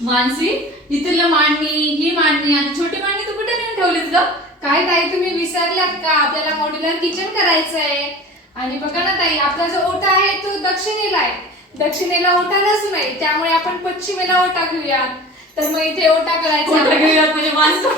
मानसी इथलं मांडणी ही मांडणी आणि छोटी मांडणी तू कुठे नेऊन ठेवलीस ग? काय ताई तुम्ही विसरलात का? आपल्याला मॉड्युलर किचन करायचं आहे आणि बघा ना ताई आपला जो ओटा आहे तो दक्षिणेला आहे. दक्षिणेला ओटा नसून त्यामुळे आपण पश्चिमेला ओटा घेऊयात. तर मग इथे ओटा करायचा म्हणजे माणसं?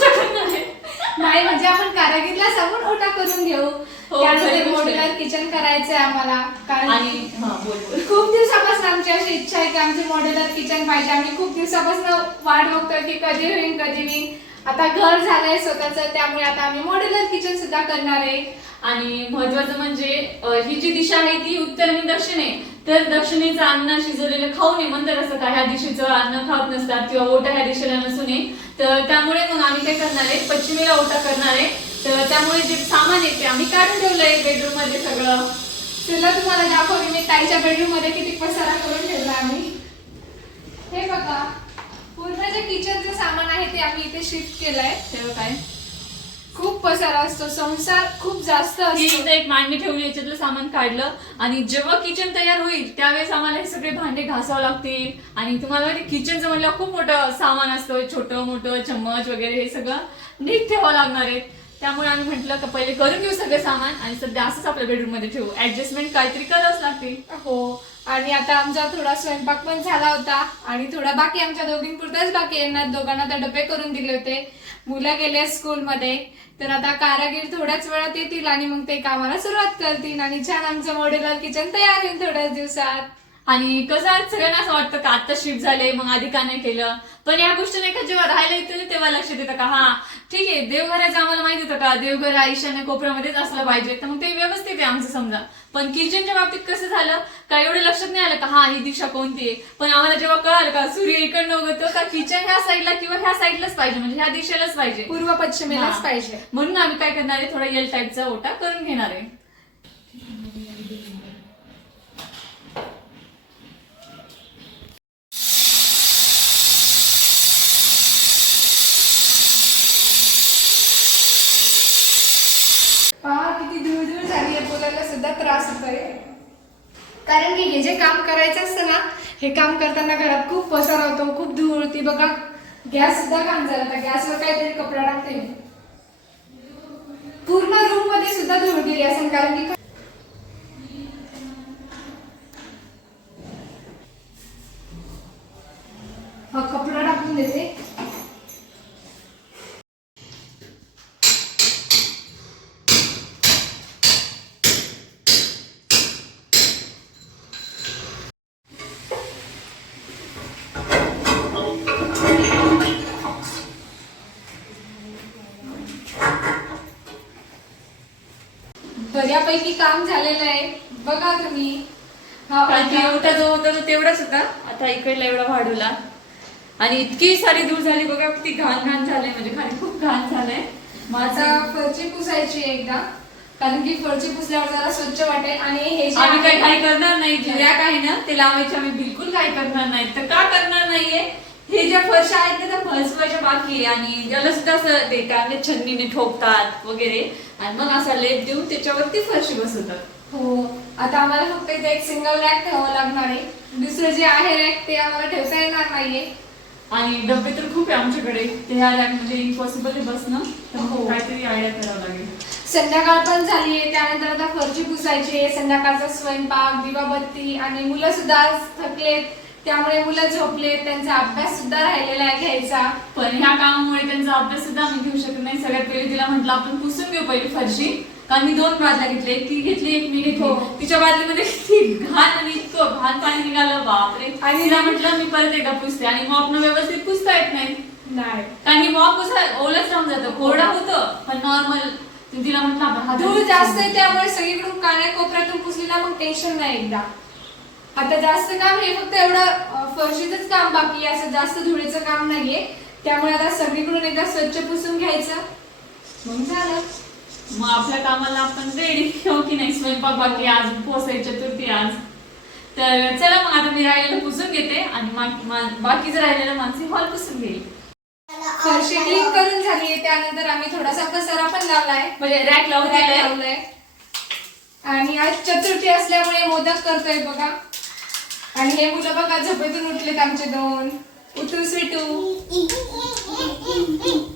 नाही म्हणजे आपण कारागीरला सांगून ओटा करून घेऊ. हो, खरी त्यानंतर गोष्ट आहे. मॉड्युलर किचन करायचंय आम्हाला. कारण आणि हा बोल बोल. खूप दिवसापासून आमची अशी इच्छा आहे की आमचे मॉड्युलर किचन पाहिजे. आम्ही खूप दिवसापासून वाट बघतोय की कधी होईल कधी होईल आता घर झालंय स्वतःच त्यामुळे आता आम्ही मॉड्युलर किचन सुद्धा करणार आहे. आणि महत्वाचं म्हणजे अ, ही जी दिशा आहे ती उत्तर आणि दक्षिण आहे. तर दक्षिणेचं अन्न शिजवलेलं खाऊ नये म्हणतात असं का ह्या दिशेचं अन्न खात नसतात किंवा ओटा ह्या दिशेला नसू नये. तर त्यामुळे मग आम्ही काय करणार आहे? पश्चिमेला ओटा करणार आहे. तर त्यामुळे जे सामान आहे ते आम्ही काढून ठेवलंय बेडरूममध्ये सगळं. तुला तुम्हाला दाखवते मी ताईच्या बेडरूममध्ये किती पसारा करून ठेवला आम्ही. हे बघा पूर्ण जे किचनचं सामान आहे ते आम्ही इथे शिफ्ट केलंय. तेव्हा काय? खूप पसारा असतो संसार खूप जास्त ही असतो. इथं एक मांडणी ठेवली याच्यातलं सामान काढलं आणि जेव्हा किचन तयार होईल त्यावेळेस आम्हाला हे सगळे भांडे घासावं लागतील. आणि तुम्हाला किचनचं म्हणलं खूप मोठं सामान असतं छोटं मोठं चम्मच वगैरे हे सगळं नीट ठेवावं लागणार आहे. त्यामुळे आम्ही म्हटलं का पहिले करून घेऊ सगळं सामान आणि सध्या असंच आपल्या बेडरूममध्ये ठेवू. ऍडजस्टमेंट काहीतरी करावंच लागते हो. आणि आता आमचा थोडा स्वयंपाक पण झाला होता आणि थोडा बाकी आमच्या दोघींपुरताच बाकी यांना दोघांना तर डबे करून दिले होते. मुलं गेले स्कूलमध्ये. तर आता कारागीर थोड्याच वेळात येतील आणि मग ते कामाला सुरुवात करतील. आणि छान आमचं मॉडेलर किचन तयार होईल थोड्याच दिवसात. आणि कसं सगळ्यांना असं वाटतं का आता शिफ्ट झाले मग आधी का नाही केलं? पण या गोष्टी नाही का जेव्हा राहायला येते तेव्हा लक्षात येतं का? हा ठीक आहे देवघराचं आम्हाला माहीत होतं का देवघर हा ईशान्य कोपऱ्यामध्येच असलं पाहिजे. तर मग ते व्यवस्थित आहे आमचं समजा. पण किचनच्या बाबतीत कसं झालं? का एवढं लक्षात नाही आलं का हा ही दिशा कोणती आहे? पण आम्हाला जेव्हा कळालं का सूर्य इकडनं उगवतो का किचन ह्या साईडला किंवा ह्या साईडलाच पाहिजे म्हणजे ह्या दिशेलाच पाहिजे. पूर्व पश्चिमेलाच. पाहिजे. म्हणून आम्ही काय करणार आहे थोडा एल टाईपचा ओटा करून घेणार आहे पहा किती दूर दूर झाली आहे बोलायला सुद्धा कारण की हे जे काम करायचं असतं ना हे काम करताना घरात खूप पसारा होतो खूप धूळ ती बघा गॅस सुद्धा काम झाला होता. गॅसवर काहीतरी कपडा टाकते पूर्ण रूममध्ये सुद्धा धूळ गेली असेल कारण की हा कपडा टाकून देते बऱ्यापैकी काम झालेलं आहे. बघा तुम्ही. हा. ओटा जो होता तो तेवढाच होता. आता इकडला एवढा वाढवला आणि इतकी सारी दूर झाली बघा किती घाण घाण झालंय. म्हणजे खाली खूप घाण झालंय. माझा फरची पुसायची एकदा. कारण की फरची पुसल्यावर जरा स्वच्छ वाटेल. आणि हे आम्ही काही काही करणार नाही. जे रॅक आहे ना ते लावायचे आम्ही बिलकुल काही करणार नाही. तर का करणार नाहीये? हे ज्या फरशा आहेत ना त्या फसवायच्या बाकी आहे आणि ज्याला सुद्धा असं ते काय छन्नीने ठोकतात वगैरे. आणि मग असा लेप देऊन त्याच्यावरती फरशी बसवतात. हो. आता आम्हाला फक्त इथे एक सिंगल रॅक ठेवावं लागणार आहे. दुसरं जे आहे रॅक ते आम्हाला ठेवता येणार नाहीये. आणि डबे तर खूप आहे आमच्याकडे. ते ह्या रॅक म्हणजे इम्पॉसिबल आहे बसणं तर मग हो. काहीतरी आयडिया करावं लागेल. संध्याकाळ पण झाली आहे. त्यानंतर आता फरची पुसायची आहे. संध्याकाळचा स्वयंपाक दिवाबत्ती आणि मुलं सुद्धा आज थकलेत. त्यामुळे मुलं झोपलेत त्यांचा अभ्यास सुद्धा राहिलेला आहे घ्यायचा. पण ह्या कामामुळे त्यांचा अभ्यास सुद्धा आम्ही घेऊ शकत नाही. सगळ्यात पहिले तिला म्हटलं आपण पुसून घेऊ पहिली फरशी. कारण मी दोन बादल्या घेतल्या एक ती घेतली एक मी घेतली. हो. तिच्या बादलीमध्ये किती घाण आणि इतकं घाण पाणी निघालं. बापरे. आणि तिला म्हटलं मी परत एकदा पुसते. आणि मॉपनं व्यवस्थित पुसता येत नाही. नाही. कारण की मॉप कसं ओलच राहून जातं. कोरडा होतं पण नॉर्मल तिला म्हटलं धूळ जास्त त्यामुळे सगळीकडून कान्या कोपऱ्यातून पुसलेला मग टेन्शन नाही एकदा. आता जास्त काम हे फक्त एवढं अं, फरशीचंच काम बाकी आहे असं जास्त धुळीचं काम नाहीये. त्यामुळे आता सगळीकडून एकदा स्वच्छ पुसून घ्यायचं. मग झालं. मग आपल्या कामाला आपण रेडी हो की नाही? स्वयंपाक बाकी आज आहे चतुर्थी आज. तर चला मग आता मी राहिलेलं पुसून घेते आणि मा- बाकीचं राहिलेलं मानसी हॉल पुसून घेईल. फरशी क्लीन करून झाली आहे त्यानंतर आम्ही थोडासा पसारा पण लावलाय. म्हणजे रॅक लावून लावलंय. आणि आज चतुर्थी असल्यामुळे मोदक करतोय बघा. आणि हे मुलं बघा झोपेतून उठलेत आमचे दोन. किटू स्वीटू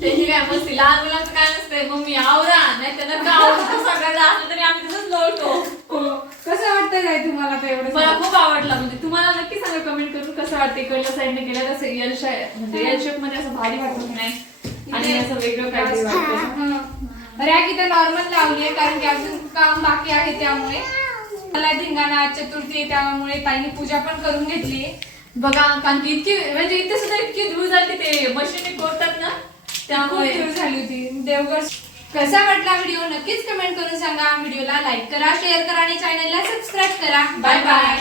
त्याची काय मस्ती लहान मुलांचं काय नसतंय मम्मी आवरा नाही तर नका आवडतं सगळ्याला असलं तरी आम्ही तसंच लोळतो हो. कसं वाटतं काय तुम्हाला आता एवढं मला खूप आवडला म्हणजे तुम्हाला नक्की सांगा कमेंट करून कसं वाटते इकडल्या साईडने केलं तसं एल म्हणजे एल शेपमध्ये असं भारी वाटत नाही? आणि असं वेगळं काहीतरी वाटतं रॅक इथे नॉर्मल लावली आहे कारण की अजून काम बाकी आहे त्यामुळे. मला धिंगाणा चतुर्थी त्यामुळे ताईने पूजा पण करून घेतली. बघा कारण की इतकी म्हणजे इथे सुद्धा इतकी धूळ झाली ते मशीन कोरतात ना त्यामुळे त्यामुळे. धूळ झाली होती. देवगड कसा वाटला व्हिडिओ? नक्कीच कमेंट करून सांगा. व्हिडिओला लाईक करा शेअर करा आणि चॅनलला सबस्क्राईब करा. Bye bye